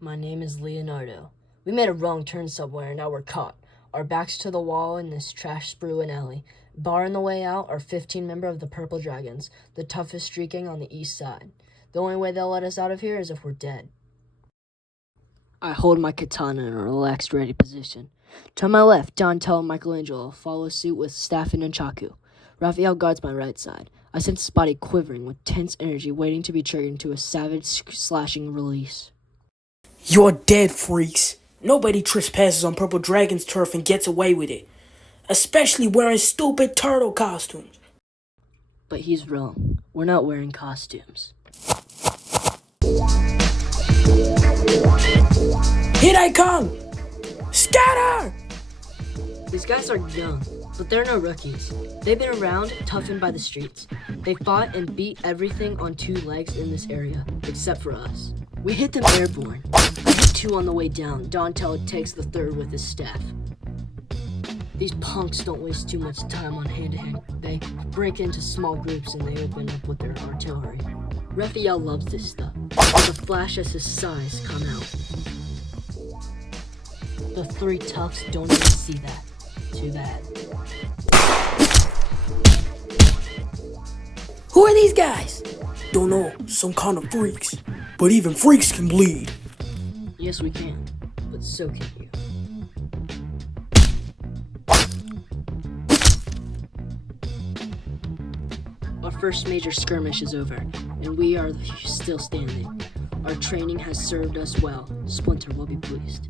My name is Leonardo. We made a wrong turn somewhere and now we're caught. Our backs to the wall in this trash sprue alley. Bar on the way out are 15 members of the Purple Dragons, the toughest streaking on the east side. The only way they'll let us out of here is if we're dead. I hold my katana in a relaxed, ready position. To my left, Donatello and Michelangelo follow suit with staff and nunchaku. Raphael guards my right side. I sense his body quivering with tense energy waiting to be triggered into a savage, slashing release. You're dead, freaks. Nobody trespasses on Purple Dragon's turf and gets away with it. Especially wearing stupid turtle costumes. But he's wrong. We're not wearing costumes. Here they come! Scatter! These guys are young, but they're no rookies. They've been around, toughened by the streets. They fought and beat everything on two legs in this area, except for us. We hit them airborne. I hit two on the way down. Donatello takes the third with his staff. These punks don't waste too much time on hand-to-hand. They break into small groups and they open up with their artillery. Raphael loves this stuff. With a flash as his size come out. The three toughs don't even see that. Too bad. Who are these guys? Don't know, some kind of freaks. But even freaks can bleed. Yes, we can, but so can you. Our first major skirmish is over, and we are still standing. Our training has served us well. Splinter will be pleased.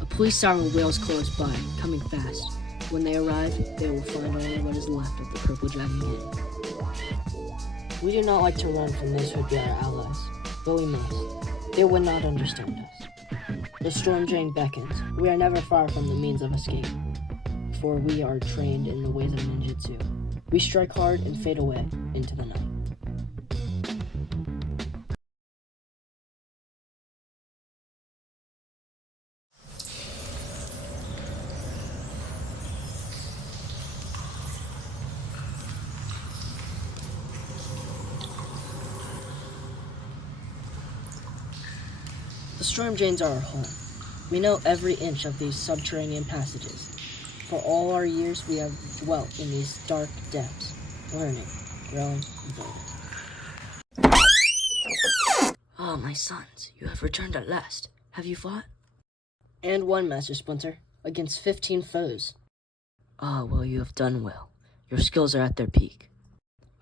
A police siren wails close by, coming fast. When they arrive, they will find only what is left of the Purple Dragon gang. We do not like to run from those who be our allies, but we must. They would not understand us. The storm drain beckons. We are never far from the means of escape, for we are trained in the ways of ninjutsu. We strike hard and fade away into the night. The storm drains are our home. We know every inch of these subterranean passages. For all our years, we have dwelt in these dark depths, learning, growing, and building. Ah, my sons, you have returned at last. Have you fought? And won, Master Splinter, against 15 foes. Ah, well, you have done well. Your skills are at their peak.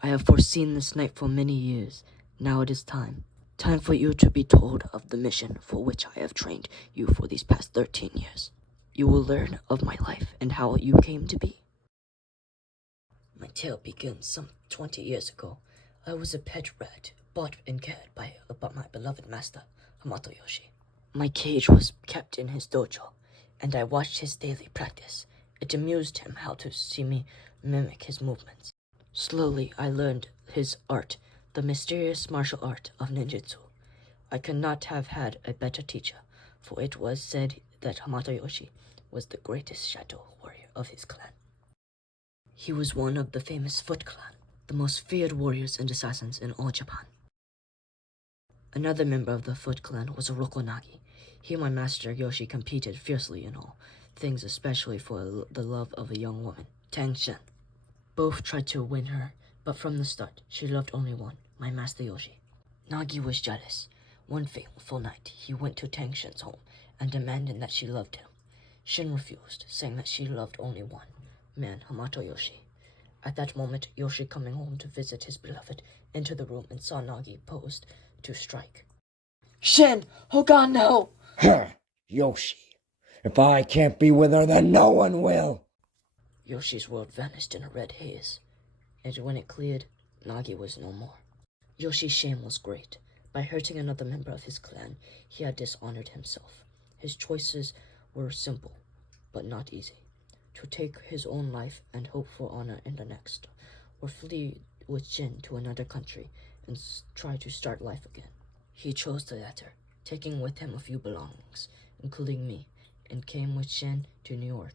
I have foreseen this night for many years. Now it is time. Time for you to be told of the mission for which I have trained you for these past 13 years. You will learn of my life and how you came to be. My tale begins some 20 years ago. I was a pet rat, bought and cared by my beloved master, Yamato Yoshi. My cage was kept in his dojo, and I watched his daily practice. It amused him how to see me mimic his movements. Slowly, I learned his art, the mysterious martial art of ninjutsu. I could not have had a better teacher, for it was said that Yamato Yoshi was the greatest shadow warrior of his clan. He was one of the famous Foot Clan, the most feared warriors and assassins in all Japan. Another member of the Foot Clan was Oroku Nagi. He and my master Yoshi competed fiercely in all things, especially for the love of a young woman, Tang Shen. Both tried to win her, but from the start, she loved only one, my master Yoshi. Nagi was jealous. One fateful night, he went to Tang Shen's home and demanded that she loved him. Shen refused, saying that she loved only one man, Yamato Yoshi. At that moment, Yoshi, coming home to visit his beloved, entered the room and saw Nagi posed to strike. Shen! Oh God, no! Yoshi, if I can't be with her, then no one will. Yoshi's world vanished in a red haze, and when it cleared, Nagi was no more. Yoshi's shame was great. By hurting another member of his clan, he had dishonored himself. His choices were simple, but not easy. To take his own life and hope for honor in the next, or flee with Shen to another country and try to start life again. He chose the latter, taking with him a few belongings, including me, and came with Shen to New York.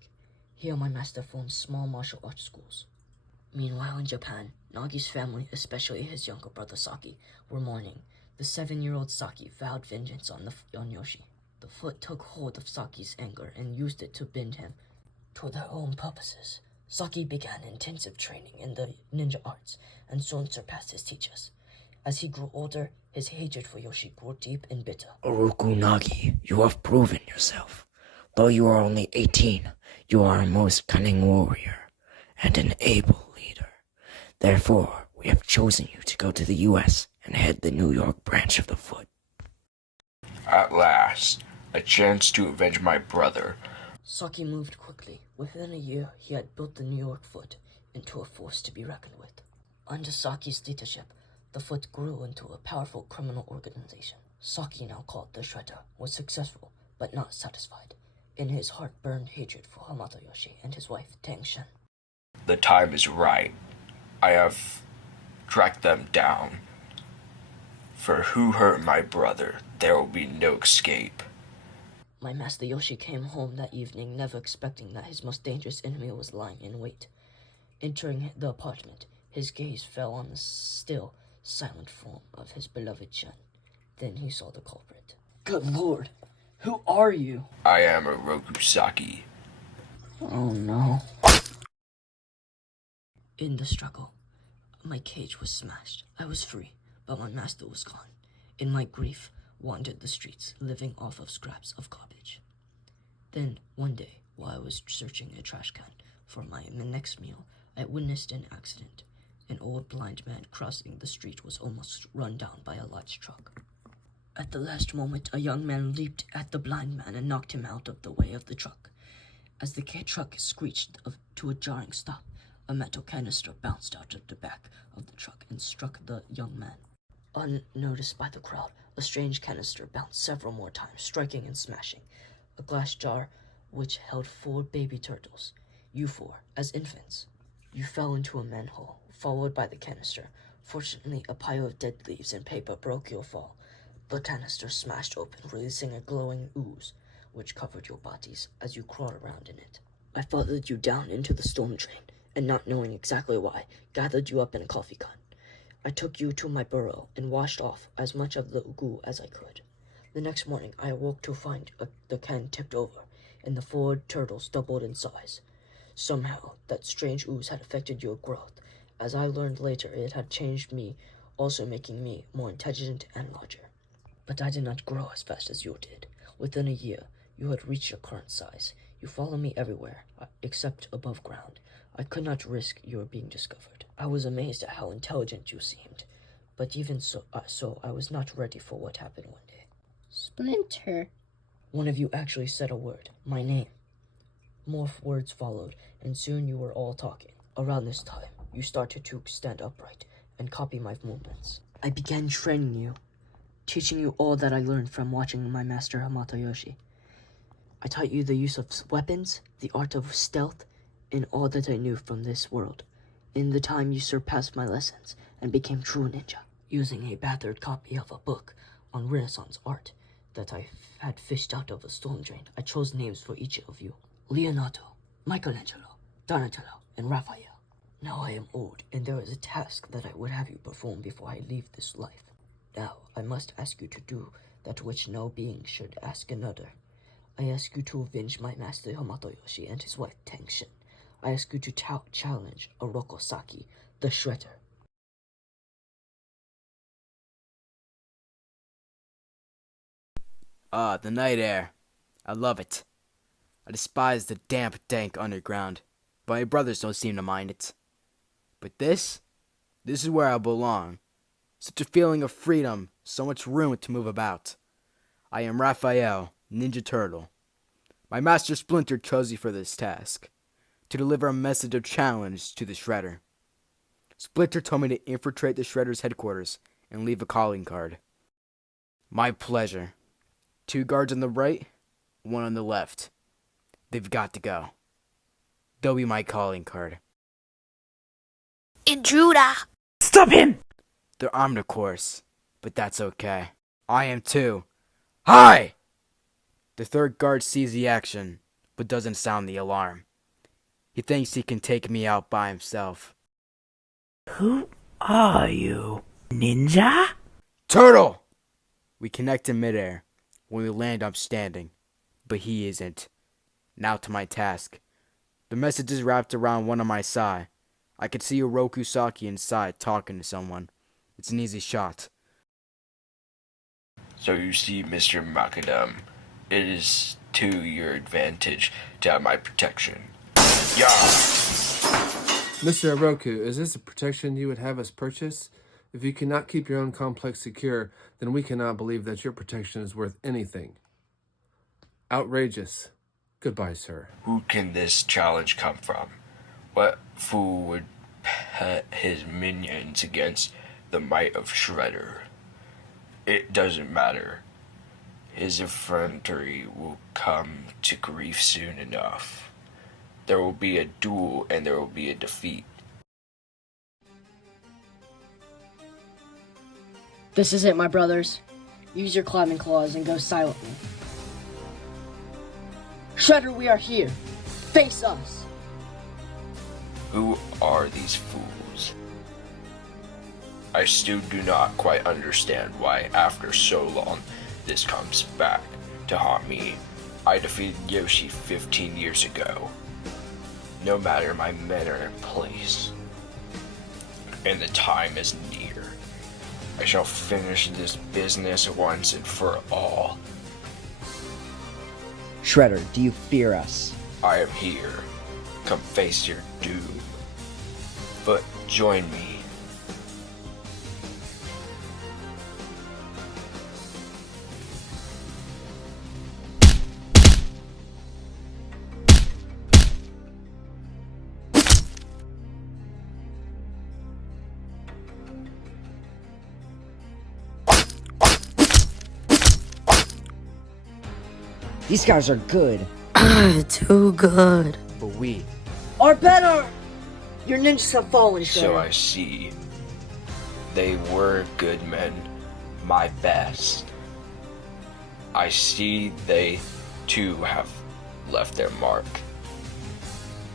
Here my master formed small martial arts schools. Meanwhile in Japan, Nagi's family, especially his younger brother Saki, were mourning. The 7-year-old Saki vowed vengeance on Yoshi. The foot took hold of Saki's anger and used it to bend him to their own purposes. Saki began intensive training in the ninja arts and soon surpassed his teachers. As he grew older, his hatred for Yoshi grew deep and bitter. Oroku Nagi, you have proven yourself. Though you are only 18, you are a most cunning warrior and an able leader. Therefore, we have chosen you to go to the U.S. and head the New York branch of the Foot. At last, a chance to avenge my brother. Saki moved quickly. Within a year, he had built the New York Foot into a force to be reckoned with. Under Saki's leadership, the Foot grew into a powerful criminal organization. Saki, now called the Shredder, was successful, but not satisfied. In his heart burned hatred for Hamato Yoshi and his wife, Tang Shen. The time is right. I have tracked them down. For who hurt my brother, there will be no escape. My master Yoshi came home that evening, never expecting that his most dangerous enemy was lying in wait. Entering the apartment, his gaze fell on the still, silent form of his beloved Shen. Then he saw the culprit. Good lord, who are you? I am Oroku Saki. Oh no. In the struggle, my cage was smashed. I was free, but my master was gone. In my grief, wandered the streets, living off of scraps of garbage. Then, one day, while I was searching a trash can for my next meal, I witnessed an accident. An old blind man crossing the street was almost run down by a large truck. At the last moment, a young man leaped at the blind man and knocked him out of the way of the truck. As the truck screeched to a jarring stop, a metal canister bounced out of the back of the truck and struck the young man. Unnoticed by the crowd, a strange canister bounced several more times, striking and smashing a glass jar which held 4 baby turtles. You 4, as infants. You fell into a manhole, followed by the canister. Fortunately, a pile of dead leaves and paper broke your fall. The canister smashed open, releasing a glowing ooze, which covered your bodies as you crawled around in it. I followed you down into the storm drain, and not knowing exactly why, gathered you up in a coffee can. I took you to my burrow and washed off as much of the goo as I could. The next morning, I awoke to find the can tipped over, and the 4 turtles doubled in size. Somehow, that strange ooze had affected your growth. As I learned later, it had changed me, also making me more intelligent and larger. But I did not grow as fast as you did. Within a year, you had reached your current size. You follow me everywhere, except above ground. I could not risk your being discovered. I was amazed at how intelligent you seemed, but even so I was not ready for what happened one day. Splinter. One of you actually said a word, my name. More words followed, and soon you were all talking. Around this time, you started to stand upright and copy my movements. I began training you, teaching you all that I learned from watching my master Hamato Yoshi. I taught you the use of weapons, the art of stealth, and all that I knew from this world. In the time you surpassed my lessons and became true ninja, using a battered copy of a book on Renaissance art that I had fished out of a storm drain. I chose names for each of you: Leonardo, Michelangelo, Donatello, and Raphael. Now I am old, and there is a task that I would have you perform before I leave this life. Now I must ask you to do that which no being should ask another. I ask you to avenge my master Hamato Yoshi and his wife Tang Shen. I ask you to challenge Oroku Saki, the Shredder. The night air. I love it. I despise the damp, dank underground, but my brothers don't seem to mind it. But this is where I belong. Such a feeling of freedom, so much room to move about. I am Raphael, Ninja Turtle. My master Splinter chose you for this task, to deliver a message of challenge to the Shredder. Splinter told me to infiltrate the Shredder's headquarters and leave a calling card. My pleasure. 2 guards on the right, 1 on the left. They've got to go. They'll be my calling card. Intruder! Stop him! They're armed, of course, but that's okay. I am too. Hi! The 3rd guard sees the action, but doesn't sound the alarm. He thinks he can take me out by himself. Who are you? Ninja? Turtle! We connect in midair. When we land, I'm standing. But he isn't. Now to my task. The message is wrapped around one of my sai. I can see Oroku Saki inside talking to someone. It's an easy shot. So you see, Mr. Macadam, it is to your advantage to have my protection. Yeah! Mr. Oroku, is this a protection you would have us purchase? If you cannot keep your own complex secure, then we cannot believe that your protection is worth anything. Outrageous. Goodbye, sir. Who can this challenge come from? What fool would pit his minions against the might of Shredder? It doesn't matter. His effrontery will come to grief soon enough. There will be a duel and there will be a defeat. This is it, my brothers. Use your climbing claws and go silently. Shredder, we are here. Face us. Who are these fools? I still do not quite understand why, after so long, this comes back to haunt me. I defeated Yoshi 15 years ago. No matter, my men are in place. And the time is near. I shall finish this business once and for all. Shredder, do you fear us? I am here. Come face your doom. But join me. These guys are good. Too good. But we. Are better! Your ninjas have fallen, Shredder. So I see. They were good men. My best. I see they, too, have left their mark.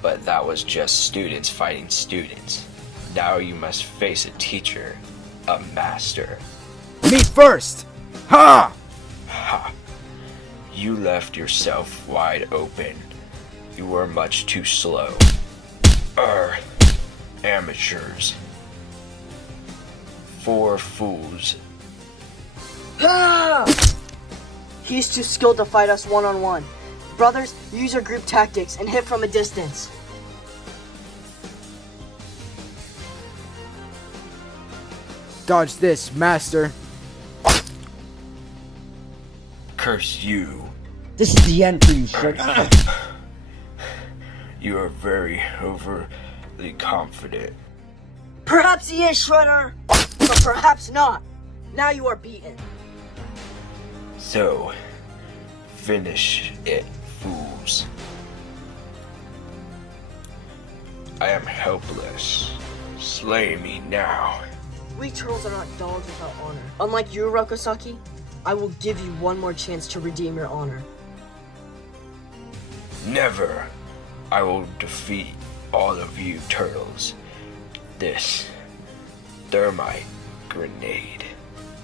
But that was just students fighting students. Now you must face a teacher. A master. Me first! Ha! Ha! You left yourself wide open. You were much too slow. Amateurs. 4 fools. Ah! He's too skilled to fight us one-on-one. Brothers, use your group tactics and hit from a distance. Dodge this, master. Curse you. This is the end for you, Shredder. You are very overly confident. Perhaps he is, Shredder, but perhaps not. Now you are beaten. So, finish it, fools. I am helpless. Slay me now. We turtles are not dogs without honor. Unlike you, Rokosaki, I will give you one more chance to redeem your honor. Never. I will defeat all of you turtles. This thermite grenade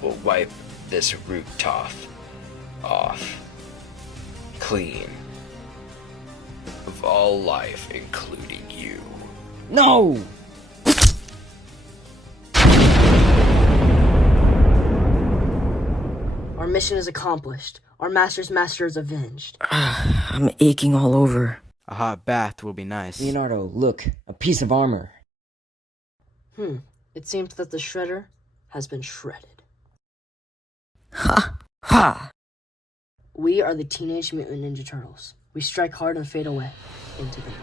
will wipe this rooftop off clean of all life, including you. No! Our mission is accomplished. Our master's master is avenged. I'm aching all over. A hot bath will be nice. Leonardo, look, a piece of armor. It seems that the Shredder has been shredded. Ha! Ha! We are the Teenage Mutant Ninja Turtles. We strike hard and fade away into the night.